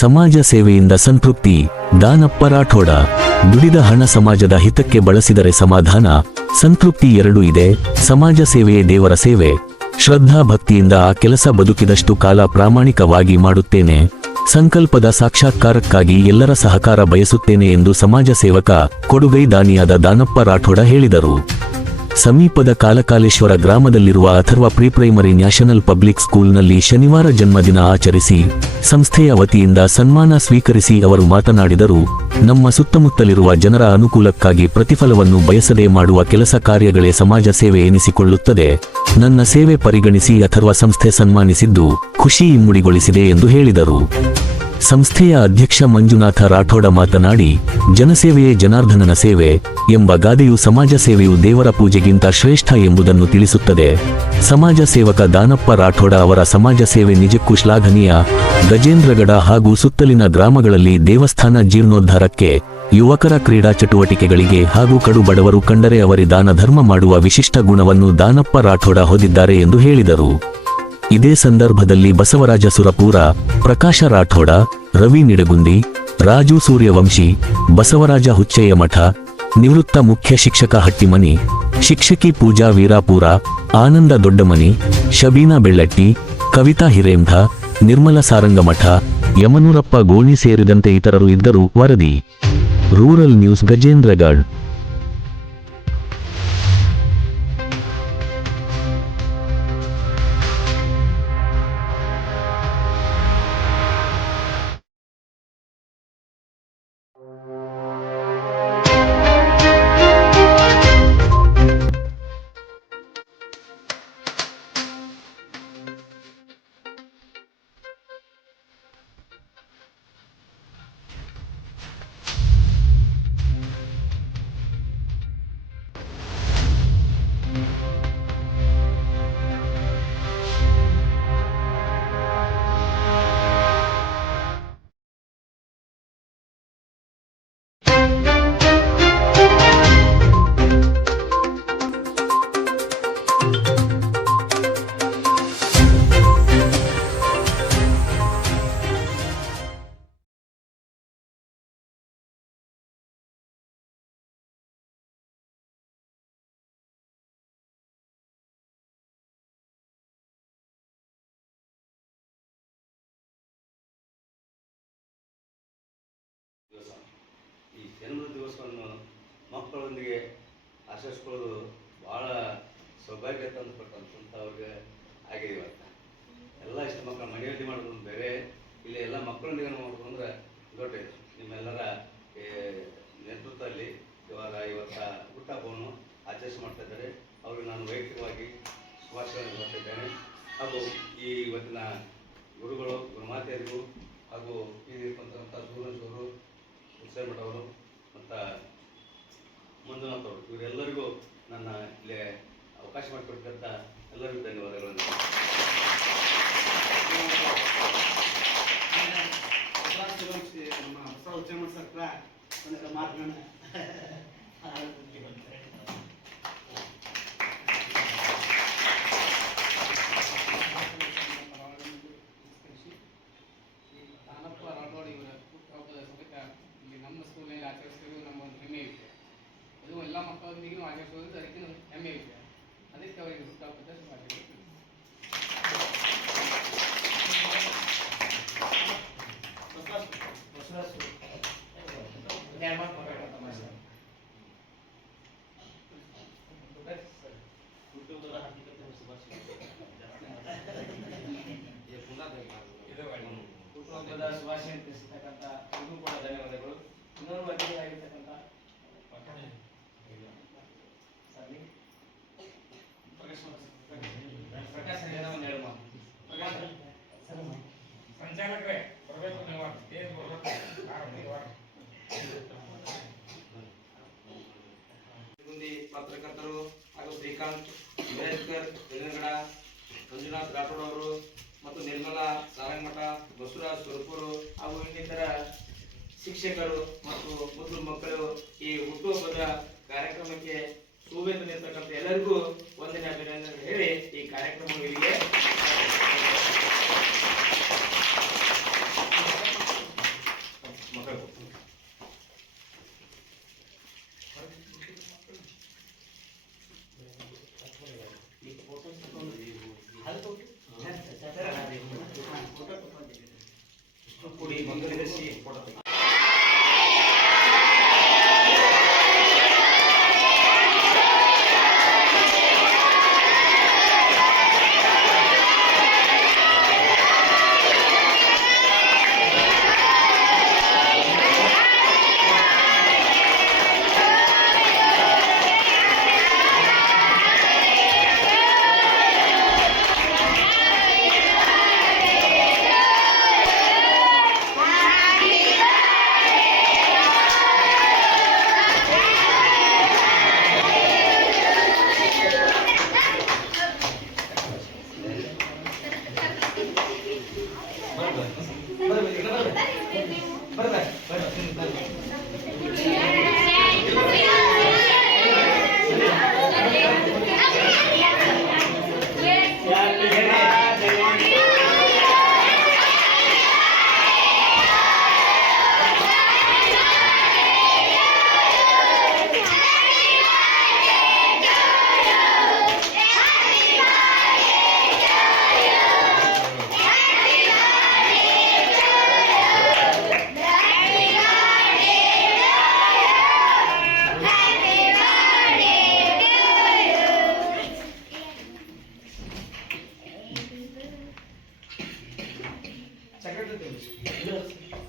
ಸಮಾಜ ಸೇವೆಯಿಂದ ಸಂತೃಪ್ತಿ, ದಾನಪ್ಪ ರಾಠೋಡ. ದುಡಿದ ಹಣ ಸಮಾಜದ ಹಿತಕ್ಕೆ ಬಳಸಿದರೆ ಸಮಾಧಾನ, ಸಂತೃಪ್ತಿ ಎರಡೂ ಇದೆ. ಸಮಾಜ ಸೇವೆಯೇ ದೇವರ ಸೇವೆ. ಶ್ರದ್ಧಾ ಭಕ್ತಿಯಿಂದ ಆ ಕೆಲಸ ಬದುಕಿದಷ್ಟು ಕಾಲ ಪ್ರಾಮಾಣಿಕವಾಗಿ ಮಾಡುತ್ತೇನೆ. ಸಂಕಲ್ಪದ ಸಾಕ್ಷಾತ್ಕಾರಕ್ಕಾಗಿ ಎಲ್ಲರ ಸಹಕಾರ ಬಯಸುತ್ತೇನೆ ಎಂದು ಸಮಾಜ ಸೇವಕ ಕೊಡುಗೈ ದಾನಿಯಾದ ದಾನಪ್ಪ ರಾಠೋಡ ಹೇಳಿದರು. ಸಮೀಪದ ಕಾಲಕಾಲೇಶ್ವರ ಗ್ರಾಮದಲ್ಲಿರುವ Atharva pre primary national public ಸ್ಕೂಲ್ನಲ್ಲಿ ಶನಿವಾರ ಜನ್ಮದಿನ ಆಚರಿಸಿ, ಸಂಸ್ಥೆಯ ವತಿಯಿಂದ ಸನ್ಮಾನ ಸ್ವೀಕರಿಸಿ ಅವರು ಮಾತನಾಡಿದರು. ನಮ್ಮ ಸುತ್ತಮುತ್ತಲಿರುವ ಜನರ ಅನುಕೂಲಕ್ಕಾಗಿ ಪ್ರತಿಫಲವನ್ನು ಬಯಸದೆ ಮಾಡುವ ಕೆಲಸ ಕಾರ್ಯಗಳೇ ಸಮಾಜ ಸೇವೆ ಎನಿಸಿಕೊಳ್ಳುತ್ತದೆ. ನನ್ನ ಸೇವೆ ಪರಿಗಣಿಸಿ ಅಥರ್ವ ಸಂಸ್ಥೆ ಸನ್ಮಾನಿಸಿದ್ದು, ಖುಷಿ ಇಮ್ಮುಡಿಗೊಳಿಸಿದೆ ಎಂದು ಹೇಳಿದರು. ಸಂಸ್ಥೆಯ ಅಧ್ಯಕ್ಷ ಮಂಜುನಾಥ ರಾಠೋಡ ಮಾತನಾಡಿ, ಜನಸೇವೆಯೇ ಜನಾರ್ದನನ ಸೇವೆ ಎಂಬ ಗಾದೆಯು ಸಮಾಜ ಸೇವೆಯು ದೇವರ ಪೂಜೆಗಿಂತ ಶ್ರೇಷ್ಠ ಎಂಬುದನ್ನು ತಿಳಿಸುತ್ತದೆ. ಸಮಾಜ ಸೇವಕ ದಾನಪ್ಪ ರಾಠೋಡ ಅವರ ಸಮಾಜ ಸೇವೆ ನಿಜಕ್ಕೂ ಶ್ಲಾಘನೀಯ. ಗಜೇಂದ್ರಗಡ ಹಾಗೂ ಸುತ್ತಲಿನ ಗ್ರಾಮಗಳಲ್ಲಿ ದೇವಸ್ಥಾನ ಜೀರ್ಣೋದ್ಧಾರಕ್ಕೆ ಯುವಕರ ಕ್ರೀಡಾ ಚಟುವಟಿಕೆಗಳಿಗೆ ಹಾಗೂ ಕಡು ಬಡವರು ಕಂಡರೆ ಅವರಿ ದಾನ ಧರ್ಮ ಮಾಡುವ ವಿಶಿಷ್ಟ ಗುಣವನ್ನು ದಾನಪ್ಪ ರಾಠೋಡ ಹೊಂದಿದ್ದಾರೆ ಎಂದು ಹೇಳಿದರು. ಇದೇ ಸಂದರ್ಭದಲ್ಲಿ ಬಸವರಾಜ ಸುರಪೂರ, ಪ್ರಕಾಶ ರಾಠೋಡ, ರವಿ ನಿಡಗುಂದಿ, ರಾಜು ಸೂರ್ಯವಂಶಿ, ಬಸವರಾಜ ಹುಚ್ಚಯ್ಯ ಮಠ, ನಿವೃತ್ತ ಮುಖ್ಯ ಶಿಕ್ಷಕ ಹಟ್ಟಿಮನಿ, ಶಿಕ್ಷಕಿ ಪೂಜಾ ವೀರಾಪುರ, ಆನಂದ ದೊಡ್ಡಮನಿ, ಶಬೀನಾ ಬೆಳ್ಳಟ್ಟಿ, ಕವಿತಾ ಹಿರೇಂಧ ನಿರ್ಮಲ ಸಾರಂಗಮಠ, ಯಮನೂರಪ್ಪ ಗೋಣಿ ಸೇರಿದಂತೆ ಇತರರು ಇದ್ದರು ವರದಿ. ರೂರಲ್ ನ್ಯೂಸ್ ಗಜೇಂದ್ರಗಢ್ ಈ ಜನ್ಮದ ದಿವಸವನ್ನು ಮಕ್ಕಳೊಂದಿಗೆ ಆಚರಿಸ್ಕೊಳ್ಳೋದು ಭಾಳ ಸೌಭಾಗ್ಯ ತಂದು ಕೊಟ್ಟಂಥವ್ರಿಗೆ ಆಗಿದೆ ಇವತ್ತು. ಎಲ್ಲ ಇಷ್ಟು ಮಕ್ಕಳ ಮನೆಯಲ್ಲಿ ಮಾಡೋದು ಬೇರೆ, ಇಲ್ಲಿ ಎಲ್ಲ ಮಕ್ಕಳೊಂದಿಗೆ ಮಾಡೋದು ಅಂದ್ರೆ ದೊಡ್ಡ ಇದು. ನಿಮ್ಮೆಲ್ಲರ ನೇತೃತ್ವದಲ್ಲಿ ಇವಾಗ ಇವತ್ತ ಹುಟ್ಟಹಬ್ಬವನ್ನು ಆಚರಿಸಿ ಮಾಡ್ತಾ ಇದ್ದಾರೆ. ಅವ್ರಿಗೆ ನಾನು ವೈಯಕ್ತಿಕವಾಗಿ ಶುಭಾಶಯಗಳನ್ನು ಕೊಡ್ತಿದ್ದೇನೆ ಹಾಗೂ ಈ ಇವತ್ತಿನ ಗುರುಗಳು, ಗುರುಮಾತೆಯರಿಗೂ ಹಾಗೂ ಈ ಬಂದಂಥ ಸೂರಜ್ ಅವರು ಹುಸೇನ್ ಮಠ ಅವರು ಮತ್ತು ಮಂಜುನಾಥ್ ಅವರು ಇವರೆಲ್ಲರಿಗೂ ನನ್ನ ಇಲ್ಲಿ ಅವಕಾಶ ಮಾಡಿಕೊಟ್ಟಂಥ ಎಲ್ಲರಿಗೂ ಧನ್ಯವಾದಗಳನ್ನು ನಮ್ಮ ಹೊಸ ಉದ್ಯಮ ಸರ್ಕಾರ ಮಾತುಗಳನ್ನ ದಾನಪ್ಪ ರಾಠೋಡ್ ಇವರ ಹುಟ್ಟುಹಬ್ಬದ ಸಮೇತ ಇಲ್ಲಿ ನಮ್ಮ ಸ್ಕೂಲ್ನಲ್ಲಿ ಆಚರಿಸ್ತಿರೋದು ನಮ್ಮ ಒಂದು ಹೆಮ್ಮೆ ವಿಷಯ ಇದು ಎಲ್ಲ ಮಕ್ಕಳೊಂದಿಗೆ ಆಚರಿಸೋದು ಅದಕ್ಕೆ ಒಂದು ಹೆಮ್ಮೆ ವಿಷಯ ಅದಕ್ಕೆ ಅವರಿಗೆ ಹುಟ್ಟುಹಬ್ಬದ ಶುಭಾಶಯಗಳು ಹುಟ್ಟುಹಬ್ಬದ ಶುಭಾಶಯ ತಿಳಿಸಿರ್ತಕ್ಕಂಥ ಇದು ಕೂಡ ಧನ್ಯವಾದಗಳು ಇನ್ನೊಂದು ಅತಿಥಿಯಾಗಿರ್ತಕ್ಕಂಥ. ಪ್ರಕಾಶ್. ಪ್ರಕಾಶ್ ಸಂಚಾಲಕರೇ ಬರಬೇಕು ನೀವು ಪತ್ರಕರ್ತರು ಹಾಗೂ ಶ್ರೀಕಾಂತ್ ಅಂಬೇಡ್ಕರ್ ತೆಲಂಗಡ ಮಂಜುನಾಥ್ ರಾಠೋಡ್ ಅವರು ಮತ್ತು ನಿರ್ಮಲಾ ಸಾರಂಗಮಠ ಬಸವರಾಜ್ ಸುರಪುರು ಹಾಗೂ ಇನ್ನಿತರ ಶಿಕ್ಷಕರು ಮತ್ತು ಮುದ್ದು ಮಕ್ಕಳು ಈ ಹುಟ್ಟುಹಬ್ಬದ ಕಾರ್ಯಕ್ರಮಕ್ಕೆ ಶುಭೇಚ್ಛೆ ನೀಡ್ತಕ್ಕಂಥ ಎಲ್ಲರಿಗೂ